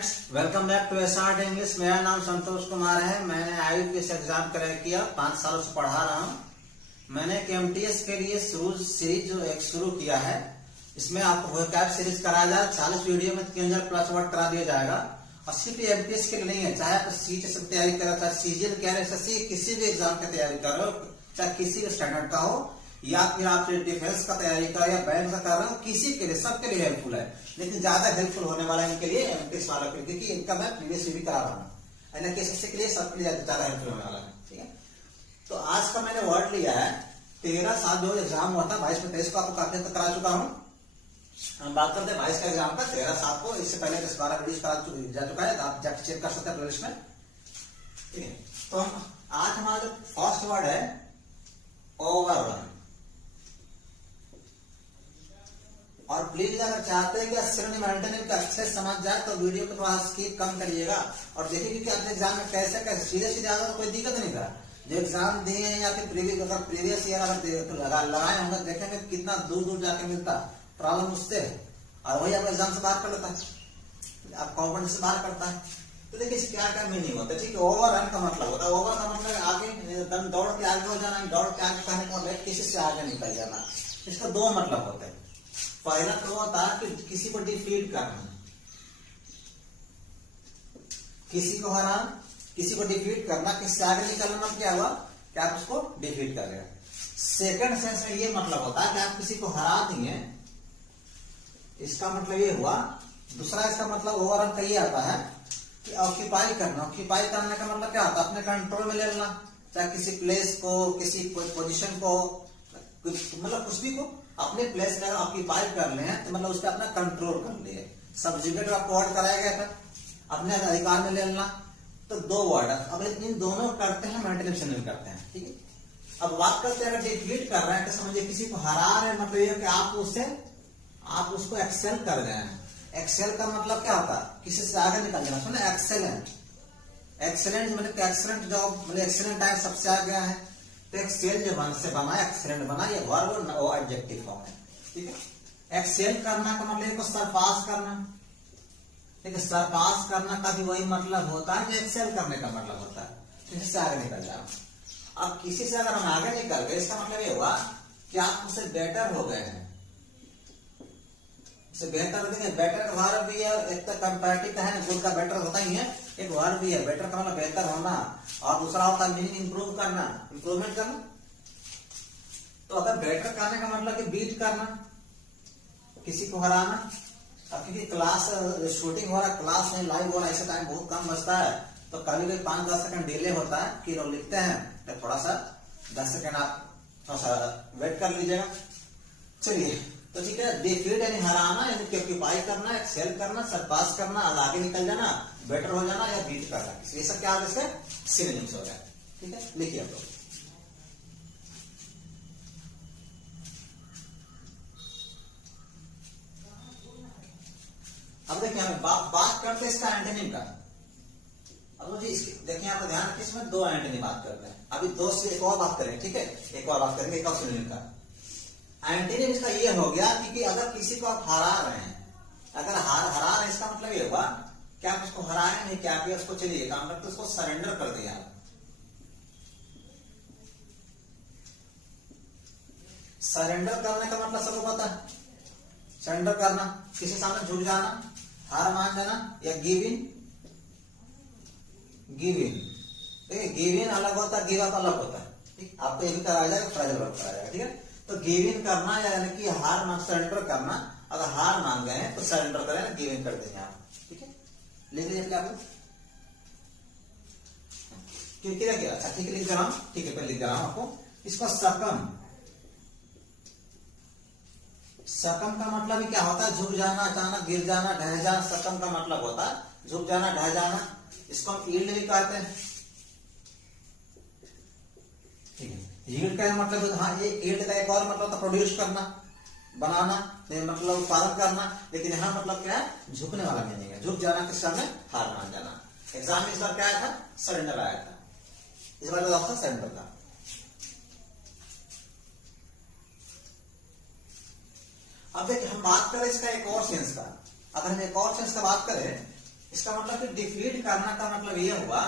Welcome back to एसआर्ट English. मेरा नाम संतोष कुमार है। मैंने IUPAC एग्जाम क्रैक किया, 5 सालों से पढ़ा रहा हूँ। मैंने एक MTS के लिए सीरीज जो एक शुरू किया है, इसमें आपको वोकैब सीरीज कराया जाएगा। 40 वीडियो में 3000+ वर्ड करा दिया जाएगा। और सिर्फ MTS के लिए नहीं है, चाहे आप CHS की तैयारी करो, चाहे CGL की SSC किसी भी एग्जाम की तैयारी करो, चाहे किसी भी स्टैंडर्ड का हो, या फिर आप डिफेंस का तैयारी करो या बैंक का कर रहे हो, किसी के लिए, सबके लिए हेल्पफुल है। लेकिन ज्यादा हेल्पफुल होने वाला है इनके लिए MTS वाला, क्योंकि इनका मैं प्रीवियस भी करा रहा हूँ। SSC के लिए सबके लिए ज्यादा हेल्पफुल होने वाला है। ठीक है, तो आज का मैंने वर्ड लिया है 13/7 जो एग्जाम हुआ था। 22 में 23 को आपको काफी तक करा चुका हूँ। हम बात करते हैं 22 का एग्जाम का 13/7 को। इससे पहले 10-12 वीडियो करा जा चुका है, आप जाकर चेक कर सकते हैं प्लेलिस्ट में। ठीक है, तो आज हमारा जो फर्स्ट वर्ड है ओवररन। और प्लीज अगर चाहते हैं कि सिनोनिम एंटोनिम का अच्छे से समझ जाए तो वीडियो को थोड़ा स्किप कम करिएगा और देखिए कि आप एग्जाम में कैसे कैसे सीधे आ तो कोई दिक्कत नहीं करा। जो एग्जाम दिए हैं या फिर प्रीवियस ईयर अगर लगाए होंगे, देखेंगे कितना दूर दूर जाके मिलता प्रॉब्लम उससे है, और वही आप एग्जाम से बाहर कर लेता है, आप कॉन्फिडेंस से बाहर करता है। तो देखिए क्या क्या मीनिंग होता है। ठीक है, ओवररन का मतलब होता है, ओवर का मतलब आगे दौड़ के आगे हो जाना, दौड़ के आगे कहने का मतलब किसी से आगे निकल जाना। इसका 2 मतलब होते हैं। पहला तो होता है कि किसी को डिफीट करना, किसी को हराना, किसी को डिफीट करना, किसी से आगे निकलना मतलब क्या हुआ कि आप उसको डिफीट कर रहे हैं। सेकंड सेंस में ये मतलब होता है कि आप किसी को हरा दिए, इसका मतलब ये हुआ। दूसरा इसका मतलब ओवरऑल का ये आता है कि ऑक्यूपाई करना। ऑक्यूपाई करने का मतलब क्या होता है, अपने कंट्रोल में ले लेना, चाहे किसी प्लेस को, किसी पोजीशन को, मतलब कुछ भी को अपने प्लेस में ऑक्यूपाई कर ले तो मतलब उस पर अपना कंट्रोल कर लिए। सब्जेक्ट आपको वर्ड कराया गया था, अपने अधिकार में ले लेना। तो 2 वर्ड, अब इन दोनों करते हैं, मेंटेनेंस नहीं करते हैं। ठीक है, अब बात करते हैं अगर डिफीट कर रहे हैं तो समझिए किसी को हरा रहे हैं, मतलब ये कि आप उसको एक्सेल कर रहे हैं। एक्सेल का मतलब क्या होता है, किसी से आगे निकल जाना। सुना एक्सेलेंट, एक्सेलेंट मतलब एक्सेलेंट जॉब, मतलब एक्सेलेंट टाइम सबसे आगे है। तो एक्सेल जो से बना, एक्सेलेंट बना, ये वर्ब और एडजेक्टिव फॉर्म है। ठीक है, एक्सेल करना का मतलब को सरपास करना। ठीक है, सरपास करना का भी वही मतलब होता है जो एक्सेल करने का मतलब होता है, किसी से आगे निकल जाना। अब किसी से अगर हम आगे निकल गए, इसका मतलब ये हुआ कि आप उससे बेटर हो गए हैं, उससे बेहतर। देखें, बेटर का वर्ब भी है, एक तो कंपैरेटिव का है, गुड का बेटर होता ही है, एक वर्ब भी है। बेटर का मतलब बेहतर होना, और दूसरा होता है मीनिंग इंप्रूव करना, इंप्रूवमेंट करना। तो अगर बेटर करने का मतलब कि बीट करना, किसी को हराना। अब क्योंकि क्लास शूटिंग हो रहा है, क्लास में लाइव हो रहा है, ऐसे टाइम बहुत कम बचता है, तो कभी कभी 5-10 सेकंड डिले होता है कि लोग लिखते हैं, तो थोड़ा सा 10 सेकंड आप थोड़ा सा वेट कर लीजिएगा। चलिए, तो ठीक है, डिफीट यानी हराना, यानी ऑक्यूपाई करना, एक्सेल करना, सरपास करना, आगे निकल जाना, बेटर हो जाना या बीट करना, ये सब क्या इसके सिनोनिम्स हो गए। ठीक है, लिखिए आप लोग। अब देखिए हम बात करते हैं इसका एंटोनिम का। अब मुझे देखिए आपका ध्यान रखिए, इसमें 2 एंटोनिम बात करते हैं। अभी 2 से एक और बात करेंगे। ठीक है, एक और बात करेंगे, एक और सिनोनिम का। एंटोनिम इसका ये हो गया कि अगर किसी को आप हरा रहे हैं, अगर हरा रहे, इसका मतलब ये हुआ कि आप उसको हराए नहीं, क्या किया उसको, चलिए काम करते उसको सरेंडर कर दिया। सरेंडर करने का मतलब सबको पता है, सरेंडर करना, किसी सामने झुक जाना, हार मान जाना, या गिव इन। देखिए, गिव इन अलग होता है, गिव अप अलग होता है। ठीक, आपको ये भी कराया जाएगा, फ्रेजल वर्ब कराया जाएगा। ठीक है, तो गिव इन करना यानी कि हार मान, सरेंडर करना। अगर हार मान गए तो सरेंडर करें ना, गिव इन कर देंगे आप। ठीक है, लिख लीजिए आप क्योंकि अच्छा, ठीक है, लिख दे रहा हूं। ठीक है, पहले लिख दे रहा हूं आपको। इसको सकम, सकम का मतलब क्या होता है, झुक जाना, अचानक गिर जाना, ढह जाना। सकम का मतलब होता है झुक जाना, ढह जाना। इसको हम यील्ड भी कहते हैं। ठीक है, यील्ड का मतलब, हाँ, ये यील्ड का एक और मतलब होता है प्रोड्यूस करना, बनाना, मतलब उत्पादन करना। लेकिन यहाँ मतलब क्या है, झुकने वाला मीनिंग है, झुक जाना, किस सामने हार मान जाना। एग्जाम में इस बार क्या आया था, सरेंडर आया था। इस बार ऑप्शन सरेंडर था। अब देखिए हम बात करें इसका एक और सेंस का। अगर हम एक और सेंस का बात करें इसका मतलब कि डिफीट करना का मतलब ये हुआ,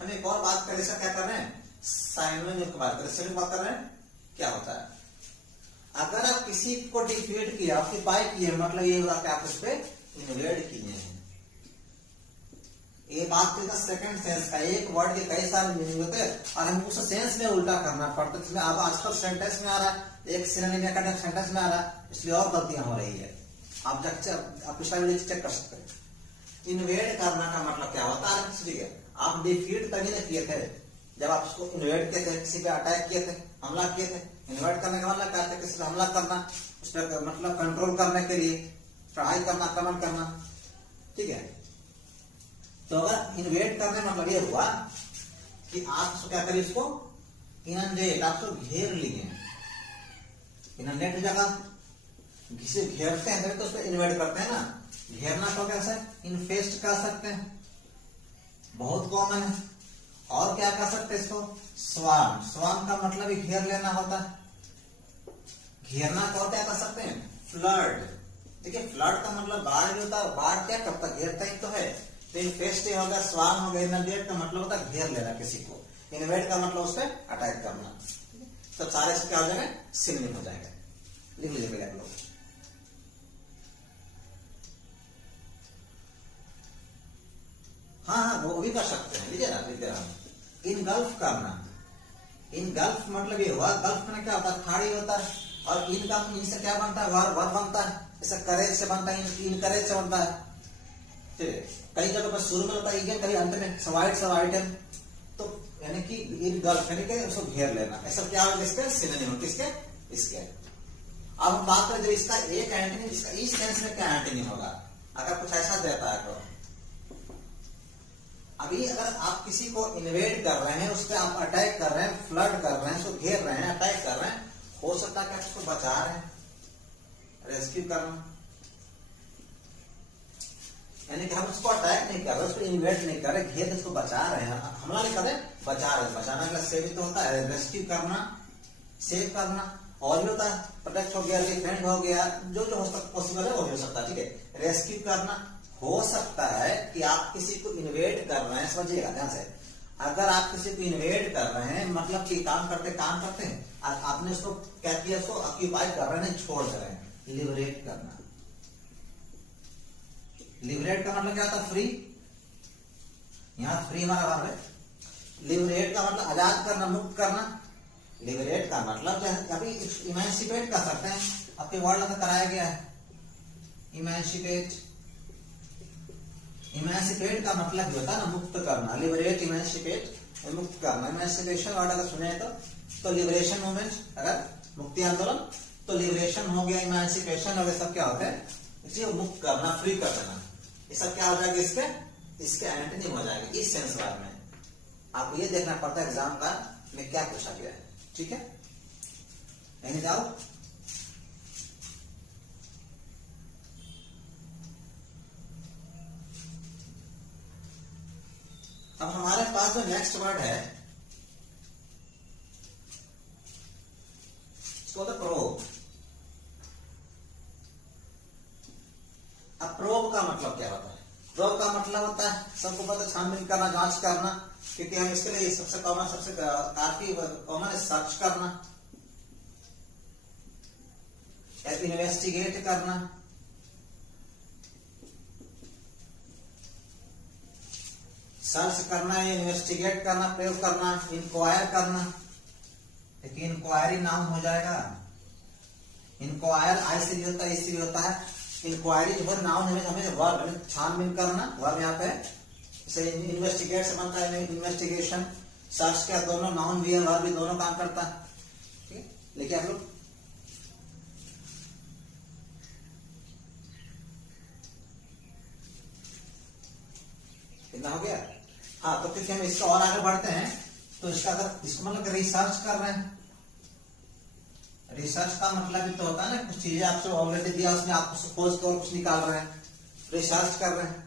हम एक और बात करें, क्या कर रहे हैं, साइनोनिम की बात कर रहे हैं, बात कर रहे हैं क्या होता है। अगर आप किसी को डिफीट किया, ऑक्यूपाई किए, मतलब ये हुआ कि आप उस पर इन्वेड किए हैं। ये बात का सेकंड सेंस का, एक वर्ड के कई सारे मीनिंग होते हैं और हम उस सेंस में उल्टा करना पड़ता है। इसमें अब आजकल सेंटेंस में आ रहा है, एक सिनोनिम या सेंटेंस में आ रहा है, इसलिए और गलतियां हो रही है। आप पिछला वीडियो चेक कर सकते हैं। इन्वेड करना का मतलब क्या होता है, समझिए। आप डिफीट तभी नहीं किए थे जब आप उसको इन्वेड किए थे, किसी पे अटैक किए थे, हमला किए थे। इन्वेड करने का मतलब क्या था, किसी पे हमला करना, उस पर मतलब कंट्रोल करने के लिए ट्राई करना, आक्रमण करना, ठीक है। तो अगर इन्वेड करने मतलब ये हुआ कि आप उसको क्या करिए, उसको इनडेट, आप उसको घेर लिए। इनडेट जगह किसी घेरते हैं तो उसको इन्वेड करते हैं ना। घेरना को कैसे, इन्फेस्ट कर सकते हैं, बहुत कॉमन है। और क्या कर सकते हैं इसको, स्वार्म। स्वार्म का मतलब ही घेर लेना होता है। घेरना को क्या कर सकते हैं, फ्लड। देखिए फ्लड का मतलब बाढ़ भी होता है, बाढ़ क्या करता है, घेरता ही तो है। तो इन्फेस्ट हो गया, स्वार्म हो गया। इनवेड का मतलब होता है घेर लेना किसी को, इन्वेड का मतलब उस पर अटैक करना। सब सारे इसके क्या हो जाएंगे, सिनोनिम हो जाएगा। लिख लीजिए पहले आप लोग। हाँ हाँ, वो भी कर सकते हैं, लीजिए ना, लिख दे रहा हूं। इनगल्फ करना, इनगल्फ मतलब ये हुआ, गल्फ में क्या होता है, खाड़ी होता है। और इन का इनसे क्या बनता है, वर्ब बनता है। जैसे करेज से बनता है, इनकरेज से बनता है। कई जगह पर शुरू में होता है, कभी अंत में, सवाइड है। तो यानी कि इनगल्फ यानी कि उसको घेर लेना। ऐसा क्या होगा, इसके सिनोनिम होते, इसके इसके। अब हम बात करें जो इसका एक एंटोनिम, इसका इस सेंस में क्या एंटोनिम होगा, अगर कुछ ऐसा देता है तो। अभी अगर आप किसी को इन्वेड कर रहे हैं, उस पर आप अटैक कर रहे हैं, फ्लड कर रहे हैं, उसको घेर रहे हैं, अटैक कर रहे हैं, हो सकता है कि आप उसको बचा रहे हैं, रेस्क्यू करना। यानी कि हम उसको अटैक नहीं कर रहे, उसको इन्वेड नहीं कर रहे, घेर उसको बचा रहे हैं, हमला नहीं कर रहे, बचा रहे हैं। बचाना का सेव तो होता है, रेस्क्यू करना, सेव करना। और भी होता है, प्रोटेक्ट हो गया, डिफेंड हो गया, जो जो हो सकता पॉसिबल है वो भी हो सकता है, ठीक है। रेस्क्यू करना हो सकता है कि आप किसी को इन्वेड कर रहे हैं, समझिएगा ध्यान से। अगर आप किसी को इन्वेड कर रहे हैं, मतलब कि काम करते हैं, आपने उसको क्या किया, उसको ऑक्यूपाई कर रहे हैं, छोड़ दे रहे हैं। लिबरेट करना, लिबरेट का मतलब क्या होता है, फ्री। यहां फ्री हमारा वर्ब है। लिबरेट का मतलब आजाद करना, मुक्त करना। लिबरेट का मतलब अभी इमेंसिपेट कर सकते हैं, आपके वर्ड में कराया गया है इमेंसिपेट। इमेंसिपेट का मतलब होता है ना, मुक्त करना। लिबरेट, इमेंसिपेट, मुक्त करना। इमेंसिपेशन वर्ड अगर सुने तो लिबरेशन मूवमेंट, अगर मुक्ति आंदोलन, तो लिबरेशन हो गया, इमेंसिपेशन हो गया, सब क्या होता है, इसे मुक्त करना, फ्री कर देना। ये सब क्या हो जाएगा, इसके एंटोनिम हो जाएगा इस सेंस वर्ड में। आपको ये देखना पड़ता है एग्जाम का में क्या पूछा गया है, ठीक है। Any doubt? अब हमारे पास जो नेक्स्ट वर्ड है, इसको होता है प्रोब। अब प्रोब का मतलब क्या होता है, प्रोब का मतलब होता है, सबको पता, छानबीन करना, जांच करना। क्योंकि हम इसके लिए सबसे कॉमन, सबसे काफी कॉमन है सर्च करना, इन्वेस्टिगेट करना, सर्च करना है, इन्वेस्टिगेट करना, प्रयोग करना, इंक्वायर करना। लेकिन इंक्वायरी नाउन हो जाएगा। इंक्वायर आई से भी होता है, इससे भी होता है। इंक्वायरी जो है नाउन, हमें वर्ब, छानबीन करना, वर्ब यहाँ पे। जैसे इन्वेस्टिगेट से बनता है इन्वेस्टिगेशन, सर्च क्या, दोनों नाउन भी है, वर्ब भी, दोनों काम करता है, ठीक है। लेकिन आप लोग कितना हो गया। हाँ, तो क्योंकि हम इसका और आगे बढ़ते हैं, तो इसका अगर इसको मतलब रिसर्च कर रहे हैं, रिसर्च का मतलब भी तो होता है ना, कुछ चीजें आपसे ऑलरेडी दिया, उसमें आप उसको खोज कर कुछ निकाल रहे हैं, रिसर्च कर रहे हैं।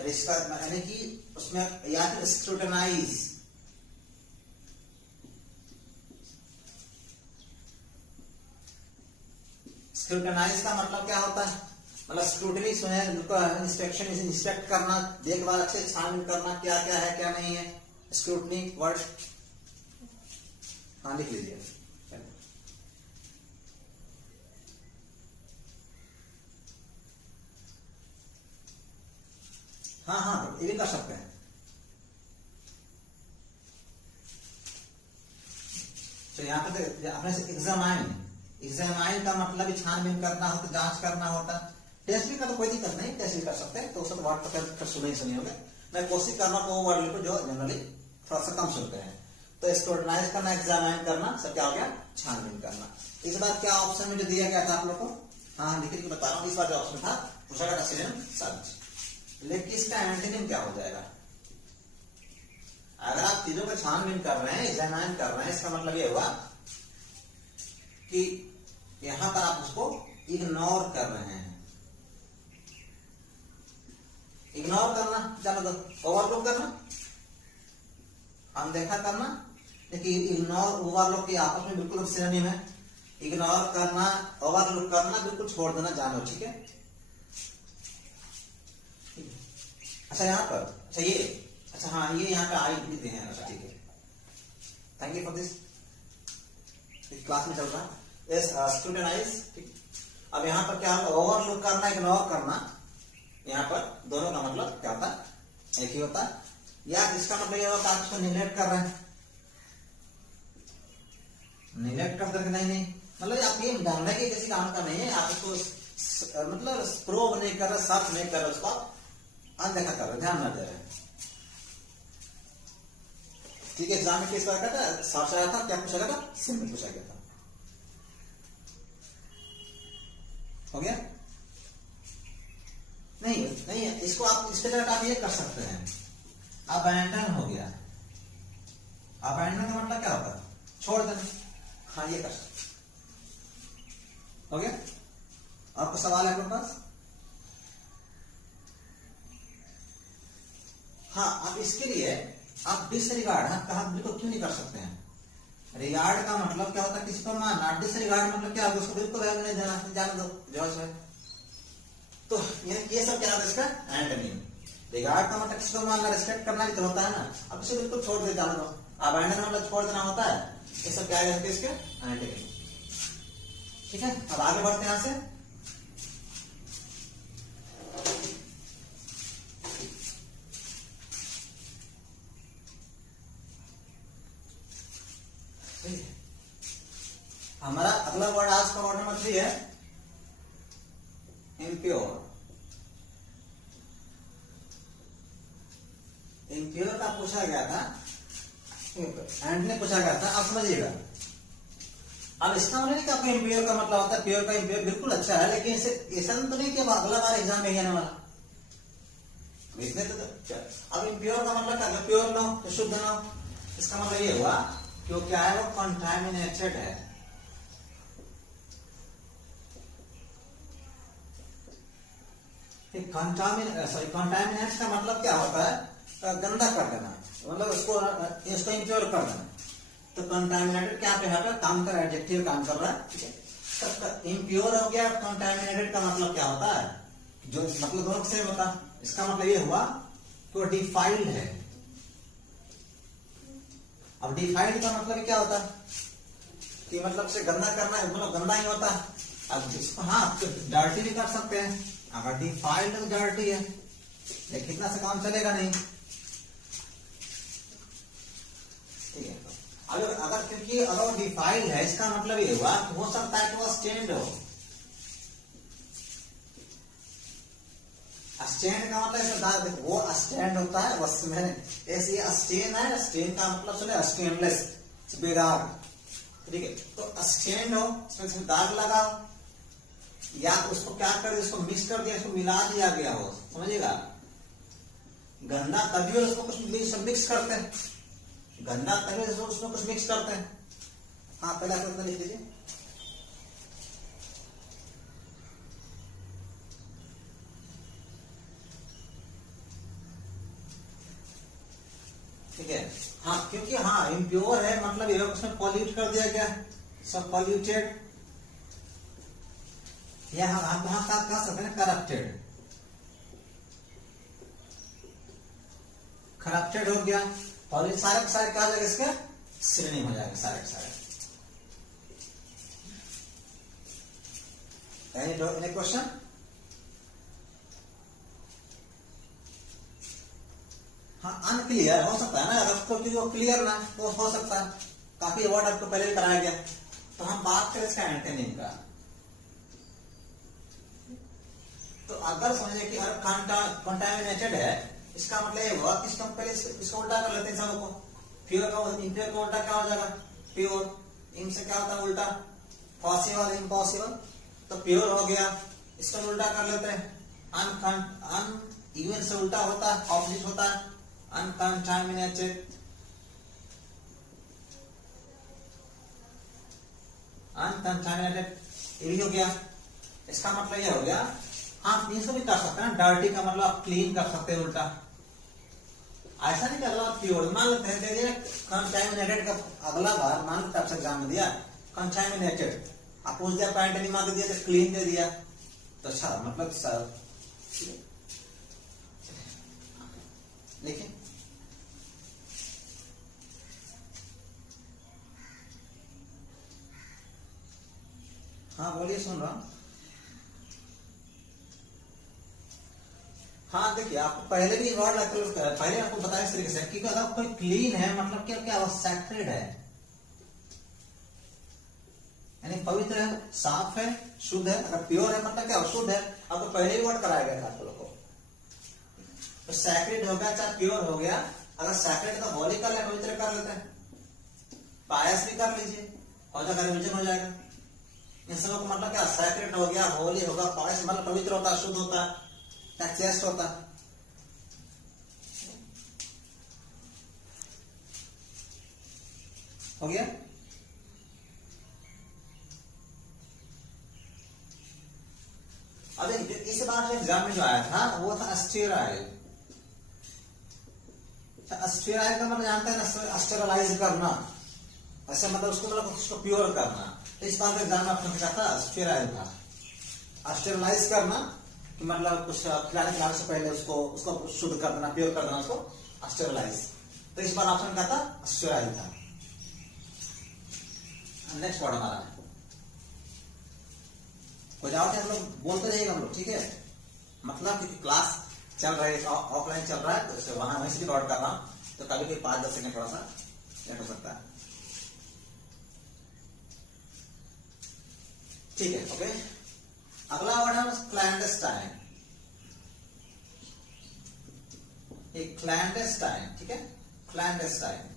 रिसर्च यानी कि उसमें या फिर स्क्रूटनाइज, स्क्रूटनाइज का मतलब क्या होता है, मतलब स्क्रूटनी सुने, इंस्पेक्शन, इंस्पेक्ट करना, देखभाल, अच्छे छानबीन करना क्या क्या है क्या नहीं है, स्क्रूटनी वर्ड। हाँ लिख लीजिए। हाँ हाँ ये भी कर सकते हैं। तो यहाँ पे अपने से एग्जामाइन, एग्जामाइन का मतलब ही छानबीन करना होता, जांच करना होता। टेस्ट भी का तो कोई दिक्कत नहीं, टेस्ट भी कर सकते हैं, तो उसको तो वर्ड पकड़ सुने ही सुनी होंगे। मैं कोशिश करना को वो वर्ड लिखो जो जनरली थोड़ा सा कम सुनते हैं। तो स्क्रूटनाइज करना, एग्जामाइन करना, सब क्या हो गया, छानबीन करना। इस बार क्या ऑप्शन में जो दिया गया था आप लोग को, हाँ लिख के बता रहा हूँ, इस बार जो ऑप्शन था पूछा गया सिनोनिम सर्च, लेकिन इसका एंटोनिम क्या हो जाएगा। अगर आप चीजों को छानबीन कर रहे हैं, एग्जामाइन कर रहे हैं, इसका मतलब ये हुआ कि यहां पर आप उसको इग्नोर कर रहे हैं। इग्नोर करना क्या मतलब, ओवरलुक करना, अनदेखा करना। लेकिन इग्नोर ओवरलुक के आपस में बिल्कुल सिनोनिम है। इग्नोर करना, ओवरलुक करना, बिल्कुल छोड़ देना, जानो, ठीक है। अच्छा यहाँ पर, अच्छा ये, अच्छा हाँ ये यहाँ पे आई लिखते हैं, अच्छा ठीक है, thank you for this. Class में चल रहा है स्क्रूटनाइज, ठीक। अब यहाँ पर क्या होगा, ओवरलुक करना, इग्नोर करना, यहाँ पर दोनों का मतलब क्या होता है, एक ही होता है। या इसका मतलब ये होता है आप इसको निगलेक्ट कर रहे हैं, निगलेक्ट कर दे, नहीं नहीं मतलब आप ये जानने के किसी काम का नहीं है, आप इसको मतलब प्रूव नहीं कर रहे, सर्च नहीं कर रहे, उसको अनदेखा कर रहे, ध्यान न दे रहे। ठीक है, एग्जाम में किस बार का था, सर्च आया था, क्या पूछा गया था, सिंपल पूछा गया था। हो गया, नहीं नहीं इसको आप इस पे आप ये कर सकते हैं, अबैंडन हो गया। अबैंडन का मतलब क्या होता है, छोड़ देना, हाँ ये कर सकते। हो गया, आपको सवाल है आपके पास? हाँ, आप इसके लिए आप डिसरिगार्ड, हाँ कहा बिल्कुल क्यों नहीं कर सकते हैं। रिगार्ड का मतलब क्या होता है, किसी को मानना। डिसरिगार्ड मतलब क्या होता है, उसको बिल्कुल वैल्यू नहीं देना, जाने दो, जॉइस है। तो ये सब क्या होता है इसका एंटोनिम। रिगार्ड का मतलब किसी को मानना, रिस्पेक्ट करना भी तो होता है ना, अब इसे बिल्कुल छोड़ दे, जाने दो। अबैंडन मतलब छोड़ देना होता है, ये सब क्या है इसके एंटोनिम। ठीक है, अब आगे बढ़ते हैं यहां से। हमारा अगला वर्ड आज का वर्ड नंबर 3 है इम्प्योर। इम्प्योर का पूछा गया था, एंड ने पूछा गया था, आप समझिएगा। अब इसका मतलब नहीं कि आपको इम्प्योर का मतलब होता है प्योर का, इम्प्योर बिल्कुल अच्छा है, लेकिन इसे ऐसा तो नहीं कि अब अगला बार एग्जाम में आने वाला इतने तो। अब इम्प्योर का मतलब क्या, प्योर ना हो, शुद्ध ना हो, इसका मतलब ये हुआ कि वो क्या है, वो कंटामिनेटेड है। कंटामिनेट का मतलब क्या होता है, गंदा कर देना, मतलब इसको इम्प्योर कर देना। तो कंटामिनेटेड क्या पे है, काम कर, एडजेक्टिव काम कर रहा है, ठीक है। इम्प्योर हो गया, कंटामिनेटेड का मतलब क्या होता है, जो मतलब दोनों सेम होता। इसका मतलब ये हुआ कि वो डिफाइल्ड है। अब डिफाइल्ड का मतलब क्या होता है कि मतलब से गंदा करना, मतलब गंदा ही होता है। अब इसको हाँ डर्टी भी कर सकते हैं, अगर डिफाइल्ड तो डर्टी है, लेकिन कितना से काम चलेगा नहीं, ठीक है। अगर क्योंकि अगर डिफाइल्ड है, इसका मतलब ये हुआ कि हो सकता है कि वो स्टेन्ड हो। स्टेन का मतलब वो स्टैंड होता है, बस में ऐसे स्टेन है, स्टेन का मतलब सुने स्टेनलेस, बेदाग, ठीक है। तो स्टेन हो, इसमें दाग लगाओ, या तो उसको क्या कर दिया, उसको मिक्स कर दिया, इसको मिला दिया गया हो, समझिएगा। गंदा तभी और उसको कुछ मिक्स करते हैं, गंदा तभी उसमें कुछ मिक्स करते हैं। हाँ पहले आप लिख लीजिए। ठीक है, हाँ क्योंकि हाँ इम्प्योर है मतलब ये उसमें पॉल्यूट कर दिया गया, सब पॉल्यूटेड, या हम वहां कह सकते हैं करप्टेड। करप्टेड हो गया और ये सारे के सारे क्या हो जाएगा, इसका श्रेणी हो जाएगा सारे के सारे। Any question? हाँ, अनक्लियर हो सकता है ना, अगर कोई चीज क्लियर ना तो हो सकता है। काफी अवार्ड आपको पहले भी कराया गया। तो हम बात करें इसका एंटोनिम का, तो अगर समझे कि कंटामिनेटेड है, इसका मतलब ये हुआ कि इसका पहले इसको उल्टा कर लेते हैं सब को। प्योर का इम्प्योर का उल्टा क्या हो जाएगा, प्योर। इम से क्या होता है उल्टा, पॉसिबल इम्पॉसिबल, तो प्योर हो गया। इसको उल्टा कर लेते हैं, अन इवन से उल्टा होता है, ऑपोजिट होता है, अनकंटामिनेटेड। अनकंटामिनेटेड ये भी हो गया। इसका मतलब ये हो गया, आप इसको भी कर सकते हैं, डर्टी का मतलब आप क्लीन कर सकते हैं उल्टा। ऐसा नहीं कर रहा प्योर, मान लेते हैं कंटामिनेटेड का अगला बार मान लेते आपसे एग्जाम में दिया कंटामिनेटेड, आप पूछ दिया पैंट नहीं मार दिया तो क्लीन दे दिया, तो अच्छा मतलब सर देखिए हाँ बोलिए, सुन रहा हूं। हाँ देखिए, आपको पहले भी वर्ड पहले आपको बताया इस तरीके से कि अगर कोई क्लीन है मतलब क्या क्या सैक्रेड है, यानी पवित्र है, साफ है, शुद्ध है। अगर प्योर है मतलब क्या शुद्ध है, आपको पहले भी वर्ड कराया गया था आप लोगों को। तो सैक्रेड हो गया चाहे प्योर हो गया, अगर सैक्रेड तो होली कर ले, पवित्र कर लेते हैं, पायस भी कर लीजिए और जगह रिविजन हो जाएगा। इन सबों का मतलब क्या, सैक्रेड हो गया, होली होगा, पायस मतलब पवित्र होता है, शुद्ध होता है, एक्सेस्ट होता है। हो गया। अभी इस बार जो एग्जाम में जो आया था वो था स्टेराइल। स्टेराइल का मतलब जानते हैं ना, स्टेरलाइज करना, ऐसे मतलब उसको मतलब उसको प्योर करना। तो इस बार एग्जाम में आपने क्या था, स्टेराइल था। स्टेरलाइज करना कि मतलब कुछ खिलाने से पहले उसको शुद्ध कर देना, प्योर कर देना, उसको स्टेरलाइज। तो इस बार ऑप्शन क्या था, स्टेराइल था। नेक्स्ट वर्ड हमारा, कोई डाउट है हम लोग बोलते रहेगा हम लोग, ठीक है। मतलब क्योंकि क्लास चल रहा है, ऑफलाइन चल रहा है, तो इसे वहां वहीं से रिकॉर्ड कर रहा हूं, तो कभी कभी 5-10 सेकंड थोड़ा सा लेट हो सकता है, ठीक है। ओके, अगला वर्ड है क्लैंडस्टाइन। क्लैंडस्टाइन, ठीक है। क्लैंडस्टाइन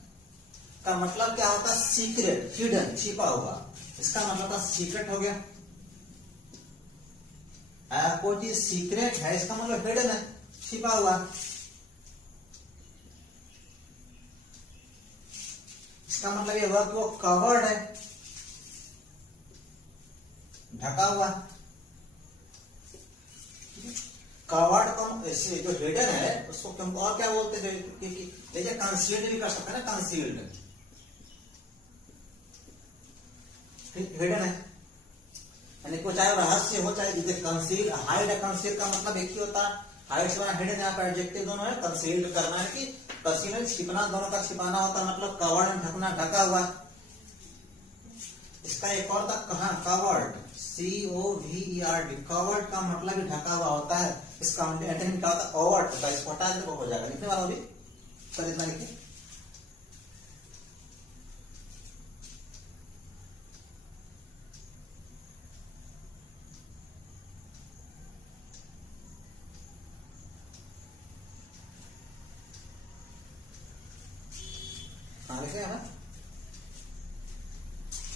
का मतलब क्या होता है, सीक्रेट, हिडन, छिपा हुआ। इसका मतलब था सीक्रेट हो गया। कोई चीज सीक्रेट है, इसका मतलब हिडन है, छिपा हुआ। इसका मतलब ये हुआ कि वो कवर्ड है, ढका हुआ। कवर्ड को जो हिडन है उसको और क्या बोलते हैं, जैसे कंसील्ड भी कर सकते हैं ना, कंसील्ड हिडन है, यानी को चाहे रहस्य हो चाहे कंसील, हाइड है। कंसील का मतलब एक ही होता है, हाइड से हिडन, यहाँ पर एडजेक्टिव दोनों है। कंसील्ड करना है कि कंसील छिपना, दोनों का छिपाना होता है, मतलब कवर्ड ढकना, ढका हुआ। इसका एक और था कहा, कवर्ड, COVERD, कवर्ड का मतलब ही ढका हुआ होता है। इसका एंटोनिम क्या होता है, ओवर्ट होता है। इसको हटा दें तो हो जाएगा, लिखने वाला भी सर इतना लिखिए।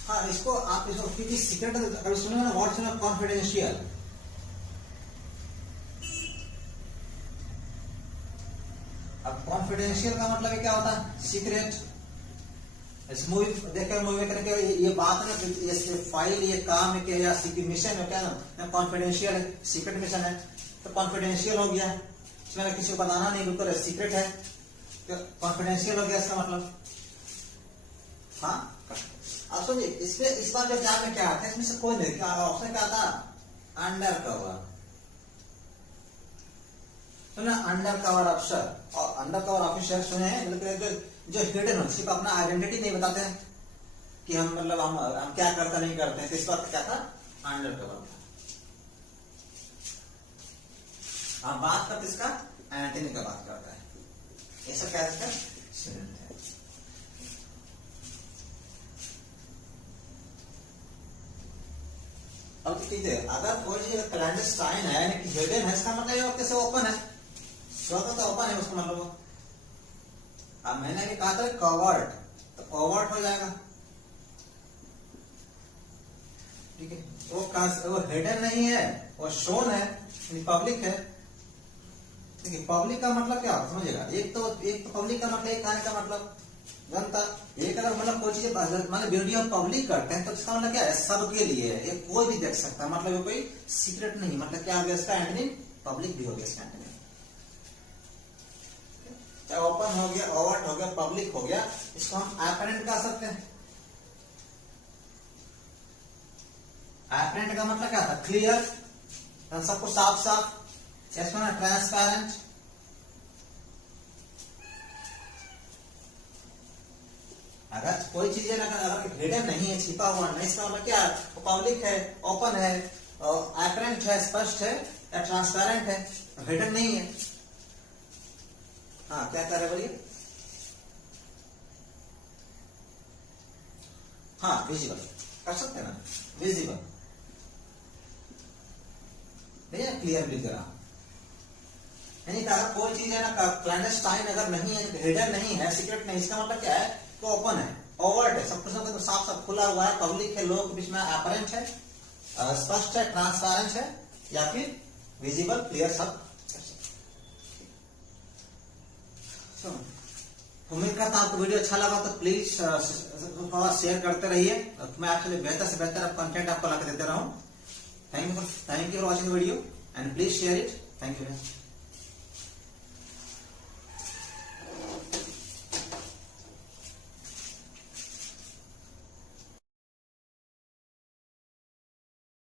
हाँ, इसको आप इसको क्योंकि सीक्रेट कभी सुने ना, वर्ड सुना कॉन्फिडेंशियल। अब कॉन्फिडेंशियल का मतलब क्या होता है, सीक्रेट। इस मूवी देखकर मूवी करके ये बात ना, ये फाइल, ये काम है या मिशन है, क्या कॉन्फिडेंशियल है, सीक्रेट मिशन है, तो कॉन्फिडेंशियल हो गया। इसमें किसी को बताना नहीं, बिल्कुल सीक्रेट है, तो कॉन्फिडेंशियल हो गया इसका मतलब। हाँ, आप सुनिए, इसमें इस बार जो एग्जाम में क्या आता है, इसमें से कोई नहीं, क्या ऑप्शन क्या था, अंडर कवर, सुना अंडर कवर अफसर और अंडर कवर ऑफिसर सुने हैं, मतलब जो हिडन हो, सिर्फ अपना आइडेंटिटी नहीं बताते हैं कि हम मतलब हम क्या करते नहीं करते हैं, तो इस बात क्या था, अंडर कवर था। आप बात करते इसका एंटनी का बात करता है, ऐसा क्या है, सिनोनिम है। अब कीजिए, अगर कोई चीज क्लैंडस्टाइन है यानी कि हिडन है, इसका मतलब ये कैसे ओपन है, स्वतः तो ओपन है उसका मतलब। अब मैंने भी कहा था कवर्ड, तो कवर्ड हो जाएगा, ठीक है। वो हिडन नहीं है, वो शोन है, पब्लिक है। देखिए पब्लिक का मतलब क्या समझिएगा, एक तो पब्लिक का मतलब, एक कहने का मतलब जनता, एक अगर मतलब कोई चीज मतलब ब्यूटी ऑफ पब्लिक करते हैं तो इसका मतलब क्या है, सबके लिए है, ये कोई भी देख सकता है, मतलब ये कोई सीक्रेट नहीं, मतलब क्या हो गया इसका एंटोनिम, पब्लिक भी हो गया इसका एंटोनिम। चाहे ओपन हो गया, ओवर्ट हो गया, पब्लिक हो गया, इसको हम एपरेंट कह सकते हैं। एपरेंट का मतलब क्या था, क्लियर, सब कुछ साफ साफ, इसको ना ट्रांसपेरेंट। अगर कोई चीज है अगर हिडन नहीं है, छिपा हुआ नहीं, इसका मतलब क्या है, वो पब्लिक है, ओपन है, एपरेंट है, स्पष्ट है, या ट्रांसपेरेंट है, हिडन नहीं है। हाँ क्या कर रहे बोलिए, हाँ विजिबल कर सकते हैं ना, विजिबल नहीं है, क्लियरली करा, यानी कि अगर कोई चीज है ना क्लैंडस्टाइन अगर नहीं है, हिडन नहीं है, सीक्रेट नहीं, इसका मतलब क्या है, तो ओपन है, ओवर्ट है, सब कुछ तो साफ साफ खुला हुआ है, पब्लिक है, लोग के बीच में, अपरेंट है, स्पष्ट है, ट्रांसपेरेंट है, या फिर विजिबल, क्लियर, सब। उम्मीद करता हूं आपको वीडियो अच्छा लगा, तो प्लीज शेयर करते रहिए, मैं आपके लिए बेहतर से बेहतर कंटेंट आपको ला के देते रहूं। Thank you for watching the video and please share it. Thank you.